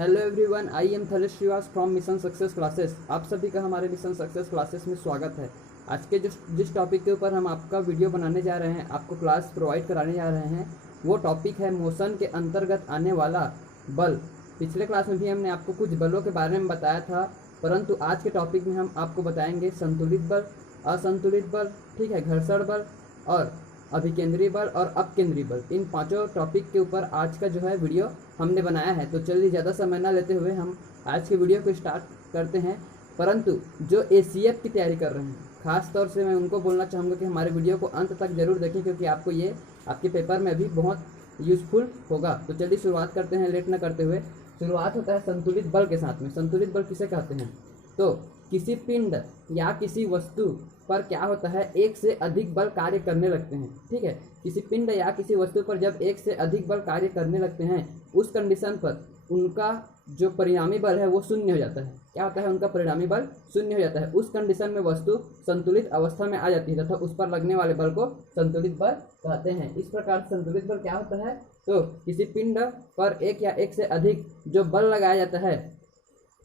Hello everyone, I am Thalesh Shrivas from mission success classes. आप सभी का हमारे मिशन सक्सेस क्लासेस में स्वागत है। आज के जिस टॉपिक के ऊपर हम आपका वीडियो बनाने जा रहे हैं, आपको क्लास प्रोवाइड कराने जा रहे हैं, वो टॉपिक है मोशन के अंतर्गत आने वाला बल। पिछले क्लास में भी हमने आपको कुछ बलों के बारे में बताया था, परंतु आज के टॉपिक में हम आपको बताएंगे संतुलित बल, असंतुलित बल, ठीक है, घर्षण बल और अभिकेंद्रीय बल और अपकेंद्रीय बल। इन पांचों टॉपिक के ऊपर आज का जो है वीडियो हमने बनाया है। तो चलिए ज़्यादा समय ना लेते हुए हम आज के वीडियो को स्टार्ट करते हैं। परंतु जो एसीएफ की तैयारी कर रहे हैं, खास तौर से मैं उनको बोलना चाहूँगा कि हमारे वीडियो को अंत तक जरूर देखें, क्योंकि आपको ये आपके पेपर में भी बहुत यूजफुल होगा। तो चलिए शुरुआत करते हैं, लेट न करते हुए। शुरुआत होता है संतुलित बल के साथ में। संतुलित बल किसे कहते हैं? तो किसी पिंड या किसी वस्तु पर क्या होता है, एक से अधिक बल कार्य करने लगते हैं, ठीक है। किसी पिंड या किसी वस्तु पर जब एक से अधिक बल कार्य करने लगते हैं, उस कंडीशन पर उनका जो परिणामी बल है वो शून्य हो जाता है। क्या होता है? उनका परिणामी बल शून्य हो जाता है। उस कंडीशन में वस्तु संतुलित अवस्था में आ जाती है तथा उस पर लगने वाले बल को संतुलित बल कहते हैं। इस प्रकार संतुलित बल क्या होता है? तो किसी पिंड पर एक या एक से अधिक जो बल लगाया जाता है,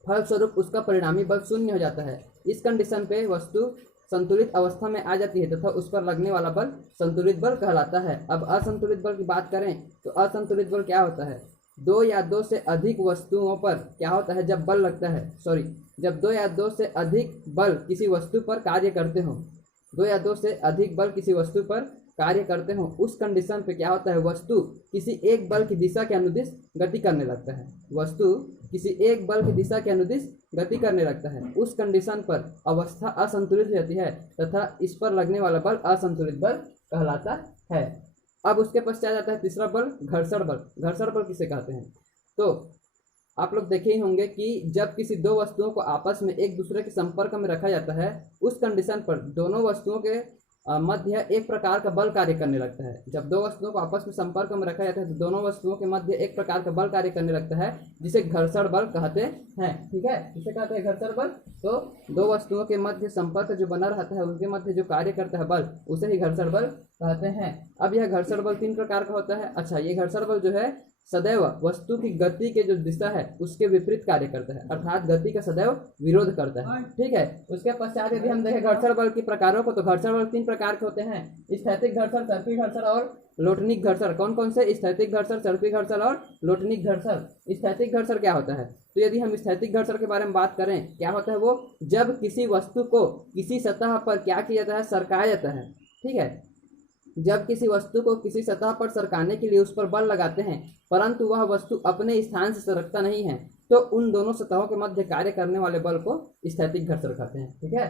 फलस्वरूप उसका परिणामी बल शून्य हो जाता है। इस कंडीशन पे वस्तु संतुलित अवस्था में आ जाती है तथा उस पर लगने वाला बल संतुलित बल कहलाता है। अब असंतुलित बल की बात करें तो असंतुलित बल क्या होता है? दो या दो से अधिक वस्तुओं पर क्या होता है, जब बल लगता है, जब दो या दो से अधिक बल किसी वस्तु पर कार्य करते हो, दो या दो से अधिक बल किसी वस्तु पर कार्य करते हो, उस कंडीशन पे क्या होता है, वस्तु किसी एक बल की दिशा के अनुदिश गति करने लगता है। वस्तु किसी एक बल की दिशा के अनुदिश गति करने लगता है। उस कंडीशन पर अवस्था असंतुलित रहती है तथा इस पर लगने वाला बल असंतुलित बल कहलाता है। अब उसके पश्चात आता है तीसरा बल, घर्षण बल। घर्षण बल किसे कहते हैं? तो आप लोग देखे ही होंगे कि जब किसी दो वस्तुओं को आपस में एक दूसरे के संपर्क में रखा जाता है, उस कंडीशन पर दोनों वस्तुओं के मध्य एक प्रकार का बल कार्य करने लगता है। जब दो वस्तुओं को आपस में संपर्क में रखा जाता है तो दोनों वस्तुओं के मध्य एक प्रकार का बल कार्य करने लगता है, जिसे घर्षण बल कहते हैं, ठीक है। इसे कहते हैं घर्षण बल। तो दो वस्तुओं के मध्य संपर्क जो बना रहता है, उनके मध्य जो कार्य करता है बल, उसे ही घर्षण बल कहते हैं। अब यह घर्षण बल तीन प्रकार का होता है। अच्छा, ये घर्षण बल जो है सदैव वस्तु की गति के जो दिशा है उसके विपरीत कार्य करता है, अर्थात गति का सदैव विरोध करता है, ठीक है। उसके पश्चात यदि हम देखें घर्षण बल के प्रकारों को, तो घर्षण बल तीन प्रकार के होते हैं: स्थैतिक घर्षण, चर्पी घर्षण और लोटनिक घर्षण। कौन कौन से? स्थैतिक घर्षण, चर्पी घर्षण और लोटनिक घर्षण। स्थैतिक घर्षण क्या होता है? तो यदि हम स्थैतिक घर्षण के बारे में बात करें, क्या होता है वो? जब किसी वस्तु को किसी सतह पर क्या किया जाता है, सरकाया जाता है, ठीक है। जब किसी वस्तु को किसी सतह पर सरकाने के लिए उस पर बल लगाते हैं, परंतु वह वस्तु अपने स्थान से सरकता नहीं है, तो उन दोनों सतहों के मध्य कार्य करने वाले बल को स्थैतिक घर्षण कहते हैं, ठीक है।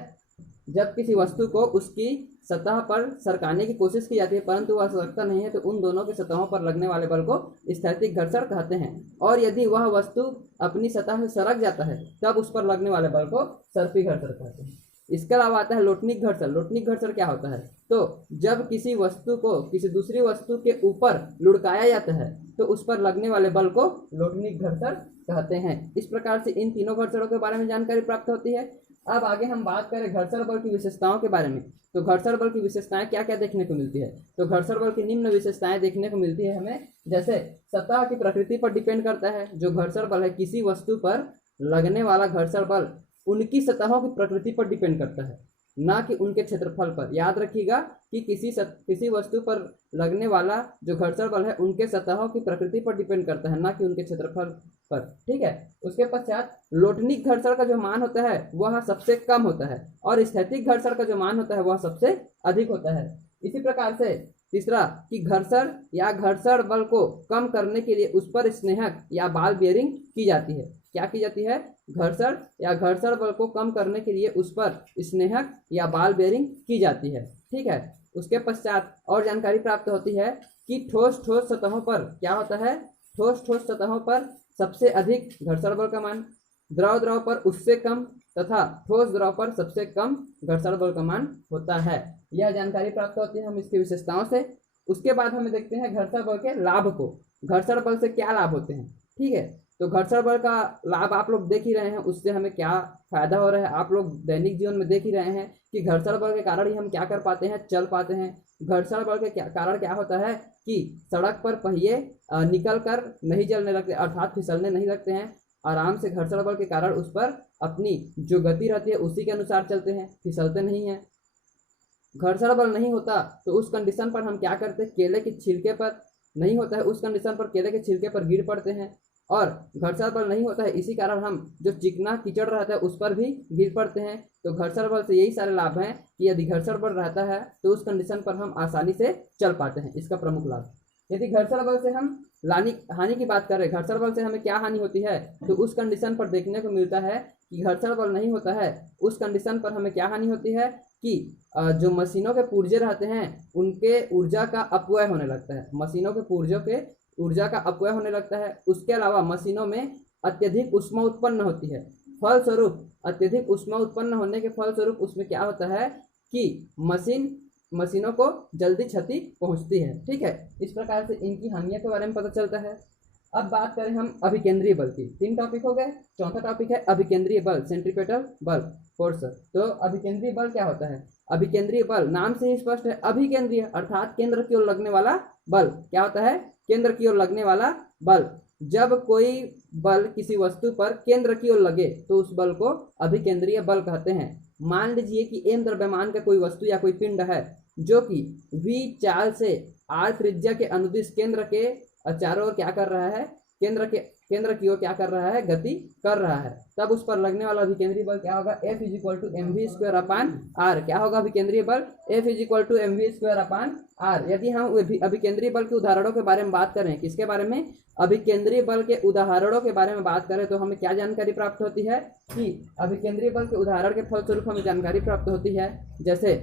जब किसी वस्तु को उसकी सतह पर सरकाने की कोशिश की जाती है परंतु वह सरकता नहीं है, तो उन दोनों के सतहों पर लगने वाले बल को स्थैतिक घर्षण कहते हैं। और यदि वह वस्तु अपनी सतह से सरक जाता है, तब उस पर लगने वाले बल को चर्पी घर्षण कहते हैं। इसके अलावा आता है लोटनिक घर्षण। लोटनिक घर्षण क्या होता है? तो जब किसी वस्तु को किसी दूसरी वस्तु के ऊपर लुढ़काया जाता है, तो उस पर लगने वाले बल को लोटनिक घर्षण कहते हैं। इस प्रकार से इन तीनों घर्षणों के बारे में जानकारी प्राप्त होती है। अब आगे हम बात करें घर्षण बल की विशेषताओं के बारे में। तो घर्षण बल की विशेषताएं क्या क्या देखने को मिलती है? तो घर्षण बल की निम्न विशेषताएं देखने को मिलती है हमें। जैसे सतह की प्रकृति पर डिपेंड करता है। जो घर्षण बल है, किसी वस्तु पर लगने वाला घर्षण बल उनकी सतहों की प्रकृति पर डिपेंड करता है, ना कि उनके क्षेत्रफल पर। याद रखिएगा कि किसी वस्तु पर लगने वाला जो घर्षण बल है उनके सतहों की प्रकृति पर डिपेंड करता है, ना कि उनके क्षेत्रफल पर, ठीक है। उसके पश्चात लोटनिक घर्षण का जो मान होता है वह सबसे कम होता है और स्थैतिक घर्षण का जो मान होता है वह सबसे अधिक होता है। इसी प्रकार से तीसरा कि घर्षण या घर्षण बल को कम करने के लिए उस पर स्नेहक या बॉल बेयरिंग की जाती है। क्या की जाती है? घर्षण या घर्षण बल को कम करने के लिए उस पर स्नेहक या बॉल बेयरिंग की जाती है, ठीक है। उसके पश्चात और जानकारी प्राप्त होती है कि ठोस ठोस सतहों पर क्या होता है? ठोस ठोस सतहों पर सबसे अधिक घर्षण बल का मान, द्रव द्रव पर उससे कम तथा ठोस द्रव पर सबसे कम घर्षण बल का मान होता है। यह जानकारी प्राप्त होती है हम इसकी विशेषताओं से। उसके बाद हमें देखते हैं घर्षण बल के लाभ को। घर्षण बल से क्या लाभ होते हैं, ठीक है। तो घर्षण बल का लाभ आप लोग देख ही रहे हैं, उससे हमें क्या फायदा हो रहा है आप लोग दैनिक जीवन में देख ही रहे हैं कि घर्षण बल के कारण ही हम क्या कर पाते हैं, चल पाते हैं। घर्षण बल के कारण क्या होता है कि सड़क पर पहिए निकल कर नहीं चलने लगते, अर्थात फिसलने नहीं लगते हैं आराम से घर्षण बल के कारण उस पर अपनी जो गति रहती है उसी के अनुसार चलते हैं, फिसलते नहीं हैं। घर्षण बल नहीं होता तो उस कंडीशन पर हम क्या करते हैं, केले के छिलके पर नहीं होता है, उस कंडीशन पर केले के छिलके पर गिर पड़ते हैं। और घर्षण बल नहीं होता है, इसी कारण हम जो चिकना कीचड़ रहता है उस पर भी गिर पड़ते हैं। तो घर्षण बल से यही सारे लाभ हैं कि यदि घर्षण बल रहता है तो उस कंडीशन पर हम आसानी से चल पाते हैं, इसका प्रमुख लाभ। यदि घर्षण बल से हम हानि की बात करें, घर्षण बल से हमें क्या हानि होती है, तो उस कंडीशन पर देखने को मिलता है कि घर्षण बल नहीं होता है, उस कंडीशन पर हमें क्या हानि होती है कि जो मशीनों के पुर्जे रहते हैं उनके ऊर्जा का अपव्यय होने लगता है, मशीनों के पुर्जों के ऊर्जा का अपव्यय होने लगता है। उसके अलावा मशीनों में अत्यधिक ऊष्मा उत्पन्न होती है, फलस्वरूप अत्यधिक ऊष्मा उत्पन्न होने के फलस्वरूप उसमें क्या होता है कि मशीनों को जल्दी क्षति पहुंचती है। ठीक है, इस प्रकार से इनकी हानियों के बारे में पता चलता है। अब बात करें हम अभिकेंद्रीय बल की, 3 टॉपिक हो गए। चौथा टॉपिक है अभिकेंद्रीय बल, सेंट्रीपेटल बल फोर्स। तो अभिकेंद्रीय बल क्या होता है? अभिकेंद्रीय बल नाम से ही स्पष्ट है, अभिकेंद्रीय अर्थात केंद्र की ओर लगने वाला बल। क्या होता है? केंद्र की ओर लगने वाला बल। जब कोई बल किसी वस्तु पर केंद्र की ओर लगे तो उस बल को अभिकेंद्रीय बल कहते हैं। मान लीजिए कि m द्रव्यमान का कोई वस्तु या कोई पिंड है जो कि v चाल से r त्रिज्या के अनुदिश केंद्र के चारों ओर क्या कर रहा है, केंद्र की ओर क्या कर रहा है, गति कर रहा है। तब उस पर लगने वाला अभिकेंद्रीय बल क्या होगा? F = mv²/r। क्या होगा अभिकेंद्रीय बल? F = mv²/r। यदि हम अभिकेंद्रीय बल के उदाहरणों के बारे में बात करें, किसके बारे में? अभिकेंद्रीय बल के उदाहरणों के बारे में बात करें तो हमें क्या जानकारी प्राप्त होती है कि अभिकेंद्रीय बल के उदाहरण के फलस्वरूप हमें जानकारी प्राप्त होती है। जैसे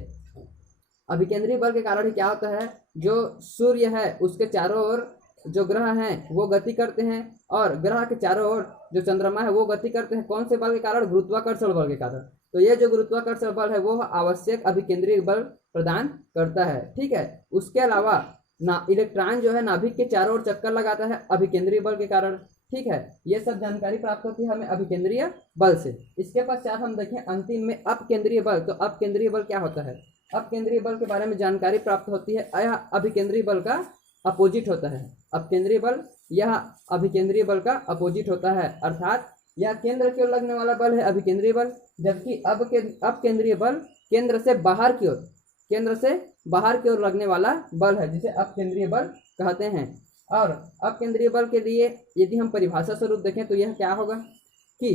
अभिकेंद्रीय बल के कारण क्या होता है, जो सूर्य है उसके चारों ओर जो ग्रह हैं वो गति करते हैं और ग्रह के चारों ओर जो चंद्रमा है वो गति करते हैं। कौन से बल के कारण? गुरुत्वाकर्षण बल के कारण। तो ये जो गुरुत्वाकर्षण बल है वो आवश्यक अभिकेंद्रीय बल प्रदान करता है। ठीक है, उसके अलावा इलेक्ट्रॉन जो है नाभिक के चारों ओर चक्कर लगाता है अभिकेंद्रीय बल के कारण। ठीक है, ये सब जानकारी प्राप्त होती है हमें अभिकेंद्रीय बल से। इसके पश्चात हम देखें अंतिम में अपकेंद्रीय बल। तो अपकेंद्रीय बल क्या होता है? अपकेंद्रीय बल के बारे में जानकारी प्राप्त होती है। यह अभिकेंद्रीय बल का अपोजिट होता है। अपकेंद्रीय बल यह अभिकेंद्रीय बल का अपोजिट होता है, अर्थात यह केंद्र की ओर लगने वाला बल है अभिकेंद्रीय बल, जबकि अपकेंद्रीय बल केंद्र से बाहर की ओर लगने वाला बल है, जिसे अपकेंद्रीय बल कहते हैं। और अपकेंद्रीय बल के लिए यदि हम परिभाषा स्वरूप देखें तो यह क्या होगा कि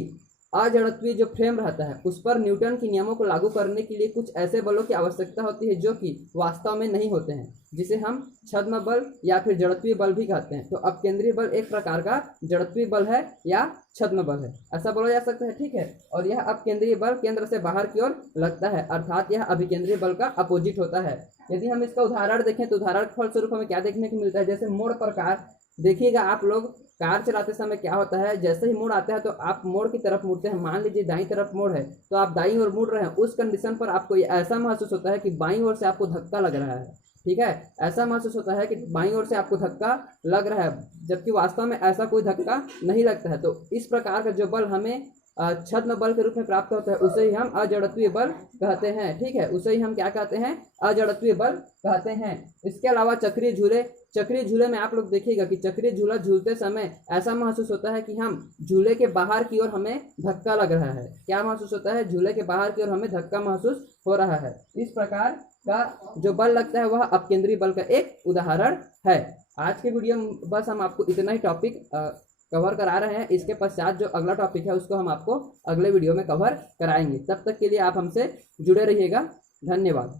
अजड़त्वीय जो फ्रेम रहता है उस पर न्यूटन के नियमों को लागू करने के लिए कुछ ऐसे बलों की आवश्यकता होती है जो कि वास्तव में नहीं होते हैं, जिसे हम छद्म बल या फिर जड़त्वीय बल भी कहते हैं। तो अपकेंद्रीय बल एक प्रकार का जड़त्वीय बल है या छद्म बल है, ऐसा बोला जा सकता है। ठीक है, और यह अपकेंद्रीय बल केंद्र से बाहर की ओर लगता है, अर्थात यह अभिकेंद्रीय बल का अपोजिट होता है। यदि हम इसका उदाहरण देखें तो उदाहरण के फलस्वरूप हमें क्या देखने को मिलता है, जैसे मोड़ प्रकार। देखिएगा आप लोग कार चलाते समय क्या होता है, जैसे ही मोड़ आता है तो आप मोड़ की तरफ मुड़ते हैं। मान लीजिए दाईं तरफ मोड़ है तो आप दाईं ओर मुड़ रहे हैं, उस कंडीशन पर आपको ऐसा महसूस होता है कि बाईं ओर से आपको धक्का लग रहा है। ठीक है, ऐसा महसूस होता है कि बाईं ओर से आपको धक्का लग रहा है, जबकि वास्तव में ऐसा कोई धक्का नहीं लगता है। तो इस प्रकार का जो बल हमें छद्म बल के रूप में प्राप्त होता है उसे ही हम अजड़त्वीय बल कहते हैं। ठीक है, उसे ही हम क्या कहते हैं? अजड़त्वीय बल कहते हैं। इसके अलावा चक्रीय झूले में आप लोग देखिएगा कि चक्रीय झूला झूलते समय ऐसा महसूस होता है कि हम झूले के बाहर की ओर हमें धक्का लग रहा है। क्या महसूस होता है? झूले के बाहर की ओर हमें धक्का महसूस हो रहा है। इस प्रकार का जो बल लगता है वह अपकेंद्रीय बल का एक उदाहरण है। आज के वीडियो में बस हम आपको इतना ही टॉपिक कवर करा रहे हैं। इसके पश्चात जो अगला टॉपिक है उसको हम आपको अगले वीडियो में कवर कराएंगे। तब तक के लिए आप हमसे जुड़े रहिएगा। धन्यवाद।